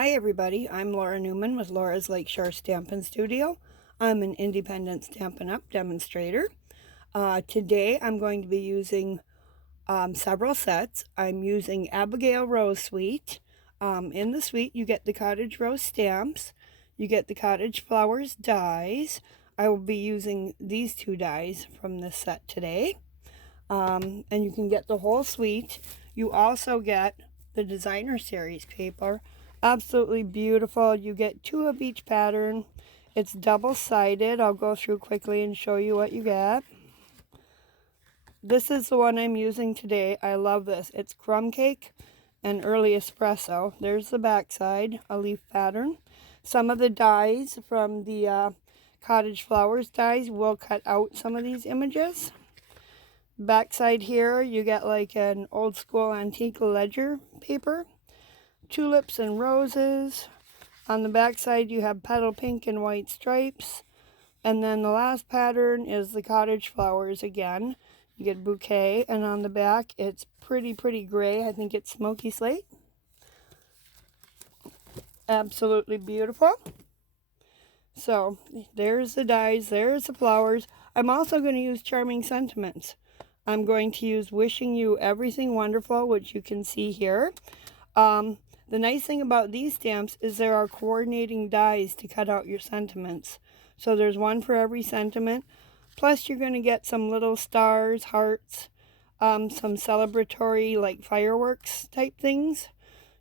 Hi everybody, I'm Laura Newman with Laura's Lakeshore Stampin' Studio. I'm an independent Stampin' Up! Demonstrator. Today I'm going to be using several sets. I'm using Abigail Rose Suite. In the suite you get the Cottage Rose stamps, you get the Cottage Flowers dies. I will be using these two dies from this set today. And you can get the whole suite. You also get the Designer Series paper. Absolutely beautiful. You get two of each pattern. It's double-sided. I'll go through quickly and show you what you get. This is the one I'm using today. I love this. It's Crumb Cake and Early Espresso. There's the back side, a leaf pattern. Some of the dies from the Cottage Flowers dies will cut out some of these images. Backside here you get like an old school antique ledger paper, tulips and roses. On the backside you have petal pink and white stripes, and then the last pattern is the Cottage Flowers again. You get bouquet, and on the back it's pretty gray. I think it's smoky slate. Absolutely beautiful. So there's the dies, there's the flowers. I'm also going to use Charming Sentiments. I'm going to use Wishing You Everything Wonderful, which you can see here. The nice thing about these stamps is there are coordinating dies to cut out your sentiments. So there's one for every sentiment. Plus you're going to get some little stars, hearts, some celebratory like fireworks type things.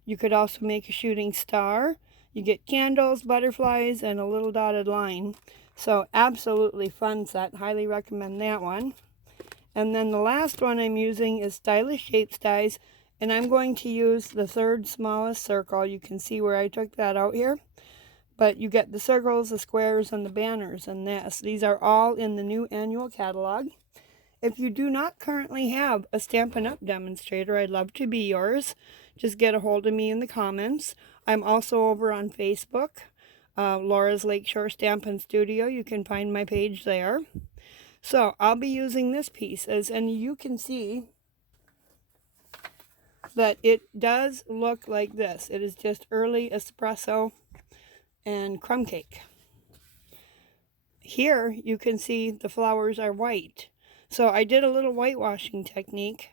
You could also make a shooting star. You get candles, butterflies, and a little dotted line. So absolutely fun set. Highly recommend that one. And then the last one I'm using is Stylish Shapes dies, and I'm going to use the third smallest circle. You can see where I took that out here. But you get the circles, the squares, and the banners in this. These are all in the new annual catalog. If you do not currently have a Stampin' Up! Demonstrator, I'd love to be yours. Just get a hold of me in the comments. I'm also over on Facebook, Laura's Lakeshore Stampin' Studio. You can find my page there. So I'll be using this piece, and you can see that it does look like this. It is just Early Espresso and Crumb Cake. Here you can see the flowers are white. So I did a little whitewashing technique.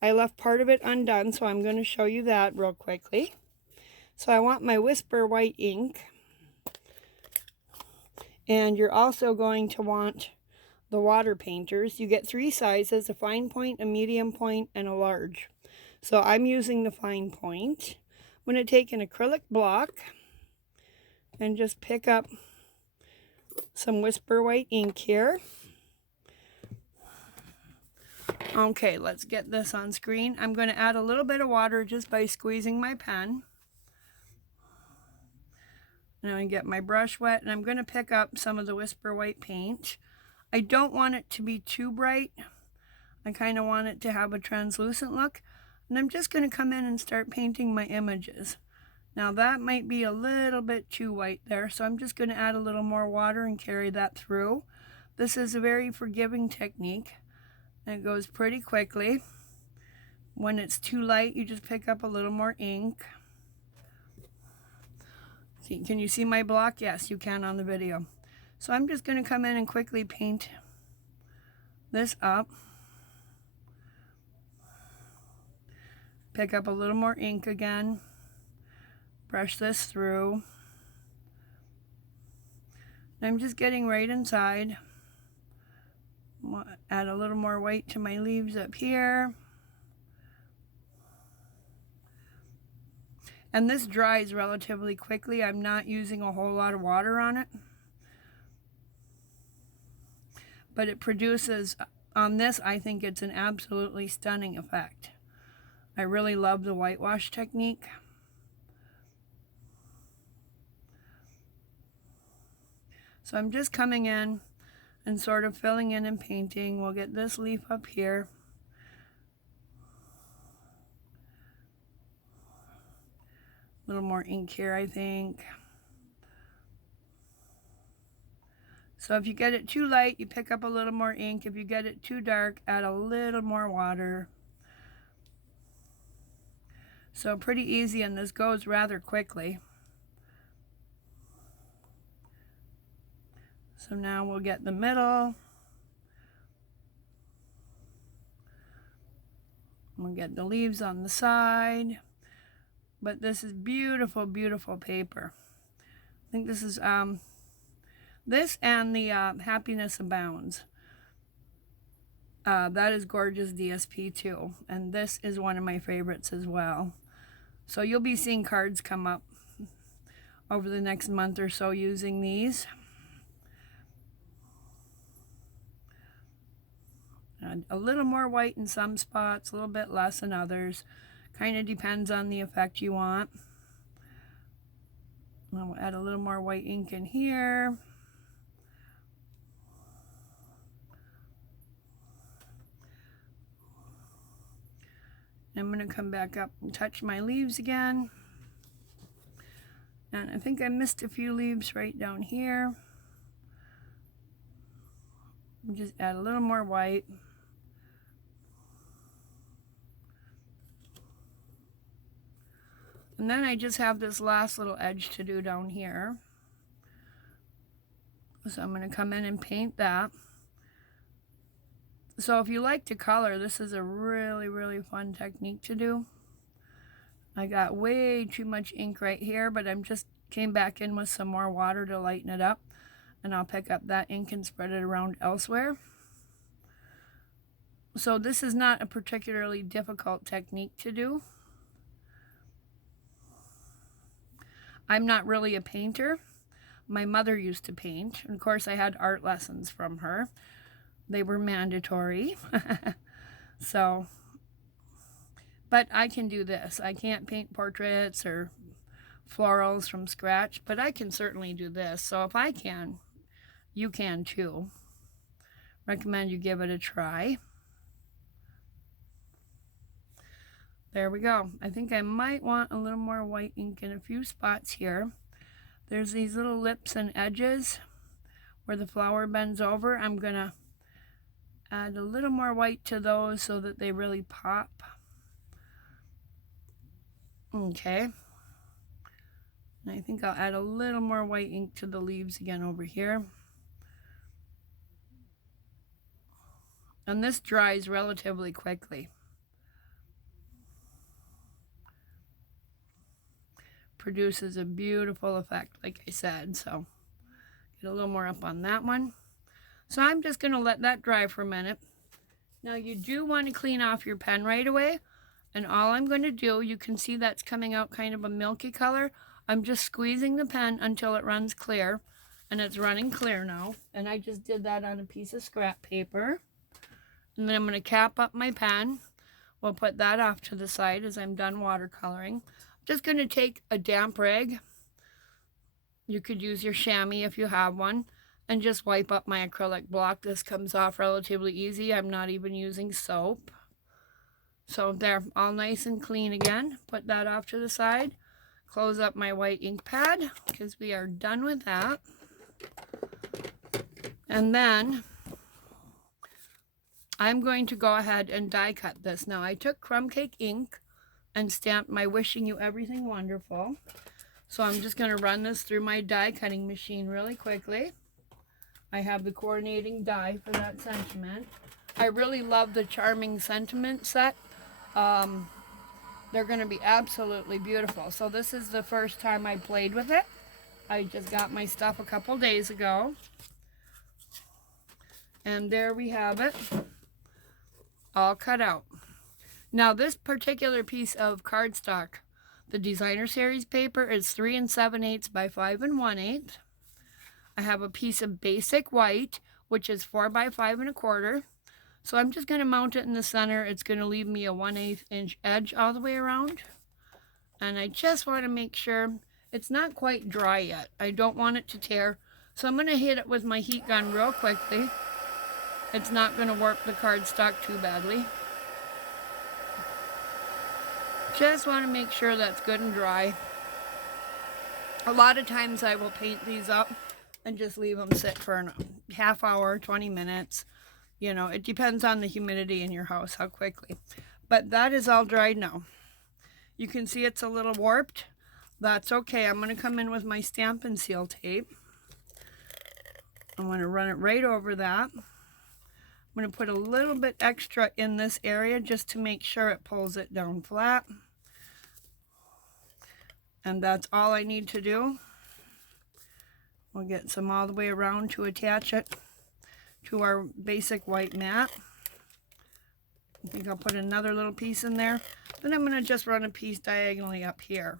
I left part of it undone, so I'm going to show you that real quickly. So I want my Whisper white ink. And you're also going to want the water painters. You get three sizes: a fine point, a medium point, and a large. So I'm using the fine point. I'm going to take an acrylic block and just pick up some Whisper white ink here. Okay, let's get this on screen. I'm going to add a little bit of water just by squeezing my pen. And I'm going to get my brush wet, and I'm going to pick up some of the Whisper white paint. I don't want it to be too bright. I kind of want it to have a translucent look. And I'm just going to come in and start painting my images. Now that might be a little bit too white there, so I'm just going to add a little more water and carry that through. This is a very forgiving technique, and it goes pretty quickly. When it's too light, you just pick up a little more ink. See, can you see my block? Yes, you can on the video. So I'm just going to come in and quickly paint this up. Pick up a little more ink again. Brush this through. I'm just getting right inside. Add a little more white to my leaves up here. And this dries relatively quickly. I'm not using a whole lot of water on it. But it produces, on this, I think it's an absolutely stunning effect. I really love the whitewash technique. So I'm just coming in and sort of filling in and painting. We'll get this leaf up here. A little more ink here, I think. So if you get it too light, you pick up a little more ink. If you get it too dark, add a little more water. So pretty easy, and this goes rather quickly. So now we'll get the middle. We'll get the leaves on the side. But this is beautiful, beautiful paper. I think this is this and the Happiness Abounds. That is gorgeous DSP too. And this is one of my favorites as well. So you'll be seeing cards come up over the next month or so using these. And a little more white in some spots, a little bit less in others. Kind of depends on the effect you want. I'll add a little more white ink in here. I'm going to come back up and touch my leaves again. And I think I missed a few leaves right down here. Just add a little more white. And then I just have this last little edge to do down here. So I'm going to come in and paint that. So if you like to color, this is a really, really fun technique to do. I got way too much ink right here, but I'm just came back in with some more water to lighten it up. And I'll pick up that ink and spread it around elsewhere. So this is not a particularly difficult technique to do. I'm not really a painter. My mother used to paint. And of course, I had art lessons from her. They were mandatory. So, but I can do this. I can't paint portraits or florals from scratch, but I can certainly do this. So if I can, you can too. Recommend you give it a try. There we go. I think I might want a little more white ink in a few spots here. There's these little lips and edges where the flower bends over. I'm going to add a little more white to those so that they really pop. Okay. And I think I'll add a little more white ink to the leaves again over here. And this dries relatively quickly. Produces a beautiful effect, like I said. So get a little more up on that one. So I'm just going to let that dry for a minute. Now you do want to clean off your pen right away. And all I'm going to do, you can see that's coming out kind of a milky color. I'm just squeezing the pen until it runs clear. And it's running clear now. And I just did that on a piece of scrap paper. And then I'm going to cap up my pen. We'll put that off to the side as I'm done watercoloring. Just going to take a damp rag. You could use your chamois if you have one. And just wipe up my acrylic block. This comes off relatively easy. I'm not even using soap. So there, all nice and clean again. Put that off to the side. Close up my white ink pad because we are done with that. And then I'm going to go ahead and die cut this. Now I took crumb cake ink and stamped my wishing you everything wonderful. So I'm just going to run this through my die cutting machine really quickly. I have the coordinating die for that sentiment. I really love the Charming Sentiment set. They're going to be absolutely beautiful. So this is the first time I played with it. I just got my stuff a couple days ago. And there we have it, all cut out. Now this particular piece of cardstock, the designer series paper, is 3 7/8 by 5 1/8. I have a piece of basic white, which is 4 by 5 1/4. So I'm just going to mount it in the center. It's going to leave me a 1/8 inch edge all the way around. And I just want to make sure it's not quite dry yet. I don't want it to tear. So I'm going to hit it with my heat gun real quickly. It's not going to warp the cardstock too badly. Just want to make sure that's good and dry. A lot of times I will paint these up and just leave them sit for a half hour, 20 minutes. You know, it depends on the humidity in your house, how quickly. But that is all dried now. You can see it's a little warped. That's okay. I'm going to come in with my Stampin' Seal tape. I'm going to run it right over that. I'm going to put a little bit extra in this area just to make sure it pulls it down flat. And that's all I need to do. We'll get some all the way around to attach it to our basic white mat. I think I'll put another little piece in there. Then I'm going to just run a piece diagonally up here.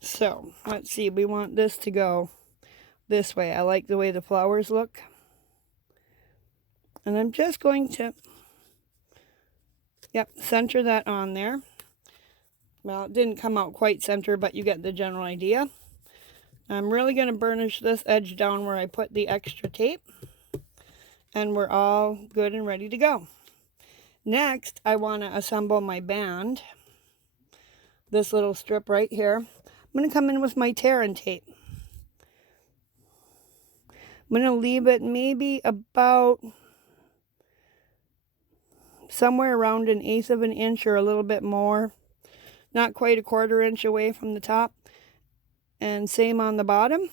So, let's see, we want this to go this way. I like the way the flowers look. And I'm just going to, center that on there. Well, it didn't come out quite center, but you get the general idea. I'm really going to burnish this edge down where I put the extra tape. And we're all good and ready to go. Next, I want to assemble my band. This little strip right here. I'm going to come in with my tear and tape. I'm going to leave it maybe about somewhere around 1/8 of an inch or a little bit more. Not quite 1/4 inch away from the top. And same on the bottom.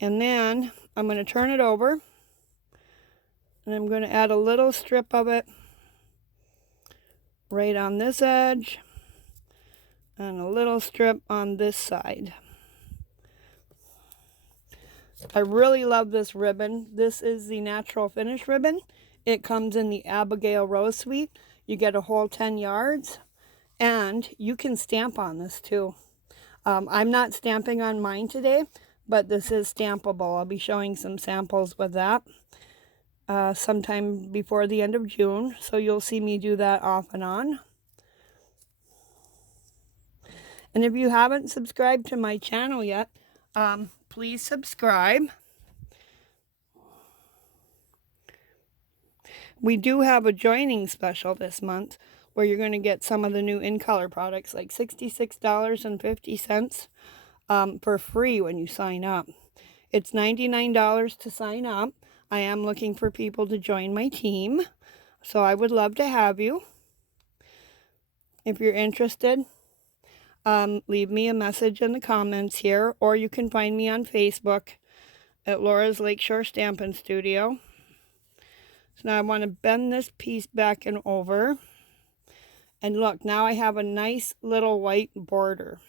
And then I'm going to turn it over. And I'm going to add a little strip of it right on this edge. And a little strip on this side. I really love this ribbon. This is the Natural Finish ribbon. It comes in the Abigail Rose Suite. You get a whole 10 yards. And you can stamp on this too. I'm not stamping on mine today, but this is stampable. I'll be showing some samples with that sometime before the end of June. So you'll see me do that off and on. And if you haven't subscribed to my channel yet, please subscribe. We do have a joining special this month where you're going to get some of the new In Color products, like $66.50 for free when you sign up. It's $99 to sign up. I am looking for people to join my team, so I would love to have you. If you're interested, leave me a message in the comments here, or you can find me on Facebook at Laura's Lakeshore Stampin' Studio. So now I want to bend this piece back and over. And look, now I have a nice little white border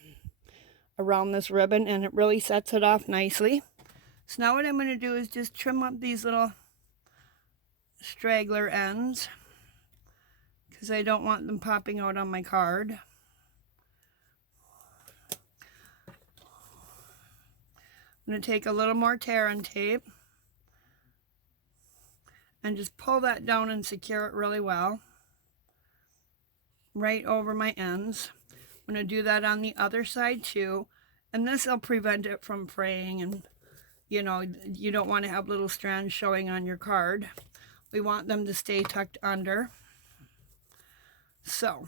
around this ribbon, and it really sets it off nicely. So now what I'm going to do is just trim up these little straggler ends, because I don't want them popping out on my card. I'm going to take a little more tear and tape and just pull that down and secure it really well right over my ends. I'm going to do that on the other side too, and this will prevent it from fraying, and you know, you don't want to have little strands showing on your card. We want them to stay tucked under. So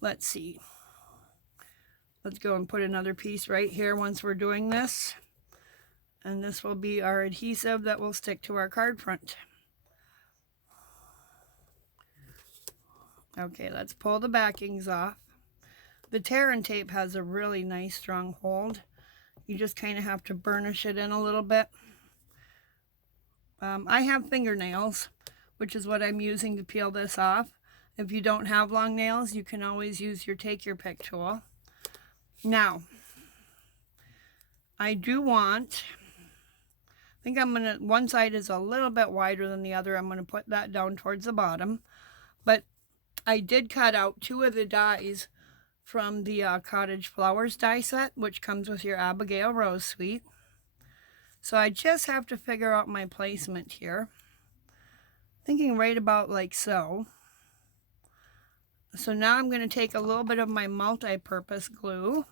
let's see, let's go and put another piece right here once we're doing this, and this will be our adhesive that will stick to our card front. Okay, let's pull the backings off. The tear and tape has a really nice strong hold. You just kind of have to burnish it in a little bit. I have fingernails, which is what I'm using to peel this off. If you don't have long nails, you can always use your take your pick tool. Now, I do want, I think I'm gonna, one side is a little bit wider than the other. I'm gonna put that down towards the bottom. But I did cut out 2 of the dies from the Cottage Flowers die set, which comes with your Abigail Rose Suite. So I just have to figure out my placement here. Thinking right about like so. So now I'm going to take a little bit of my multi-purpose glue.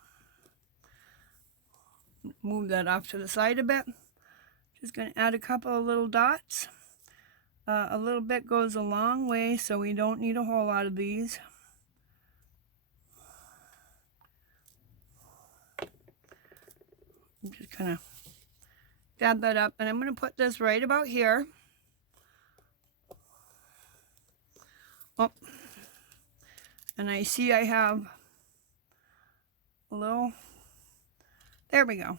Move that off to the side a bit. Just going to add a couple of little dots. A little bit goes a long way, so we don't need a whole lot of these. I'm just kind of dab that up, and I'm going to put this right about here. Oh, And I see I have a little, there we go.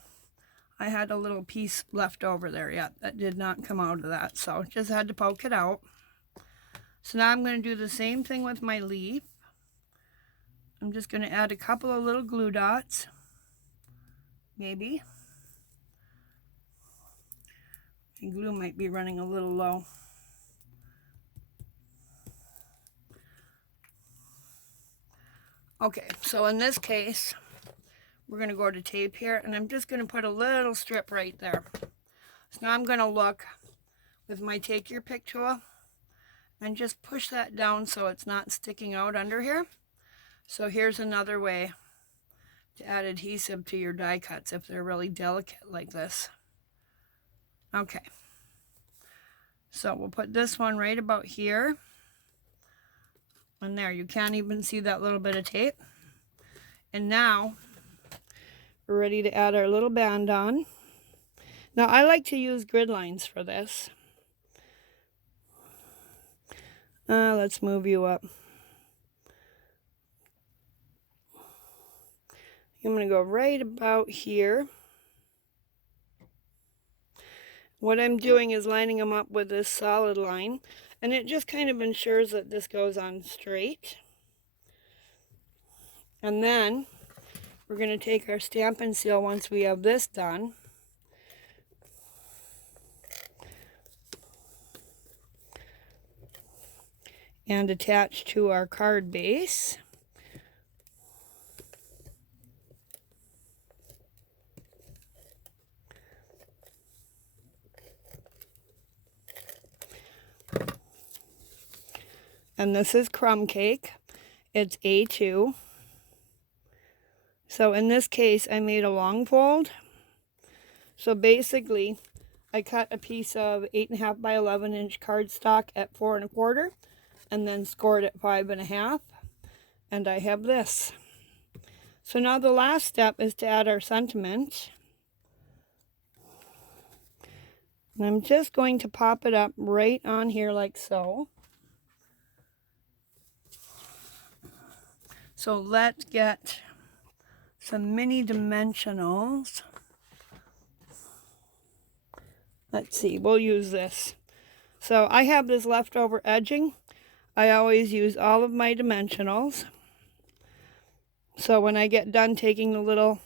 I had a little piece left over there yet that did not come out of that, so just had to poke it out. So now I'm going to do the same thing with my leaf. I'm just going to add a couple of little glue dots, maybe. The glue might be running a little low. Okay, so in this case, we're going to go to tape here, and I'm just going to put a little strip right there. So now I'm going to look with my Take Your Pick tool and just push that down so it's not sticking out under here. So here's another way to add adhesive to your die cuts if they're really delicate like this. Okay, so we'll put this one right about here. And there, you can't even see that little bit of tape. And now we're ready to add our little band on. Now I like to use grid lines for this. Let's move you up. I'm going to go right about here. What I'm doing is lining them up with this solid line, and it just kind of ensures that this goes on straight. And then we're going to take our Stampin' seal once we have this done. And attach to our card base. And this is crumb cake. It's A2. So in this case, I made a long fold. So basically, I cut a piece of 8.5 by 11 inch cardstock at 4 1/4, and then scored at 5 1/2. And I have this. So now the last step is to add our sentiment. And I'm just going to pop it up right on here like so. So let's get some mini dimensionals. Let's see, we'll use this. So I have this leftover edging. I always use all of my dimensionals. So when I get done taking the little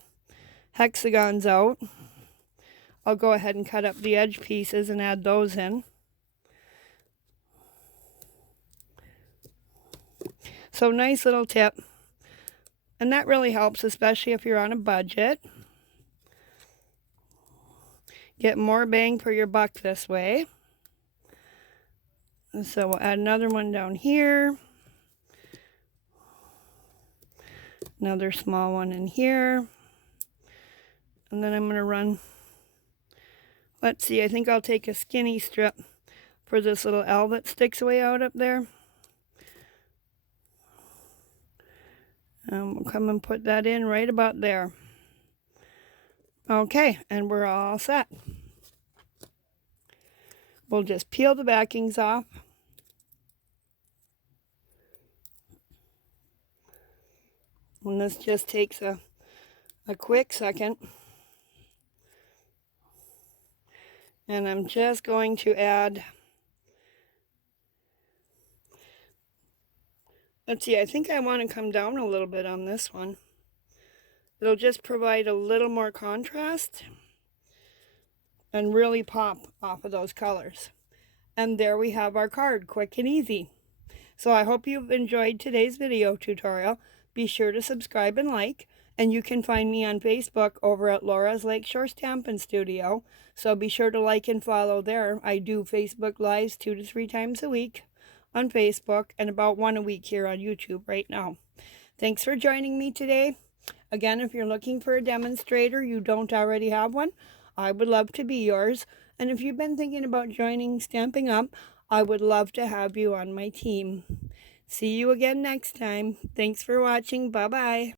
hexagons out, I'll go ahead and cut up the edge pieces and add those in. So nice little tip. And that really helps, especially if you're on a budget. Get more bang for your buck this way. And so we'll add another one down here. Another small one in here. And then I'm going to run, let's see, I think I'll take a skinny strip for this little L that sticks way out up there. We'll come and put that in right about there. Okay, and we're all set. We'll just peel the backings off. And this just takes a quick second. And I'm just going to add, let's see, I think I want to come down a little bit on this one. It'll just provide a little more contrast and really pop off of those colors. And there we have our card, quick and easy. So I hope you've enjoyed today's video tutorial. Be sure to subscribe and like, and you can find me on Facebook over at Laura's Lakeshore Stampin' Studio. So be sure to like and follow there. I do Facebook Lives 2 to 3 times a week on Facebook and about 1 a week here on YouTube right now. Thanks for joining me today. Again, if you're looking for a demonstrator, you don't already have one, I would love to be yours. And if you've been thinking about joining Stampin' Up, I would love to have you on my team. See you again next time. Thanks for watching. Bye-bye.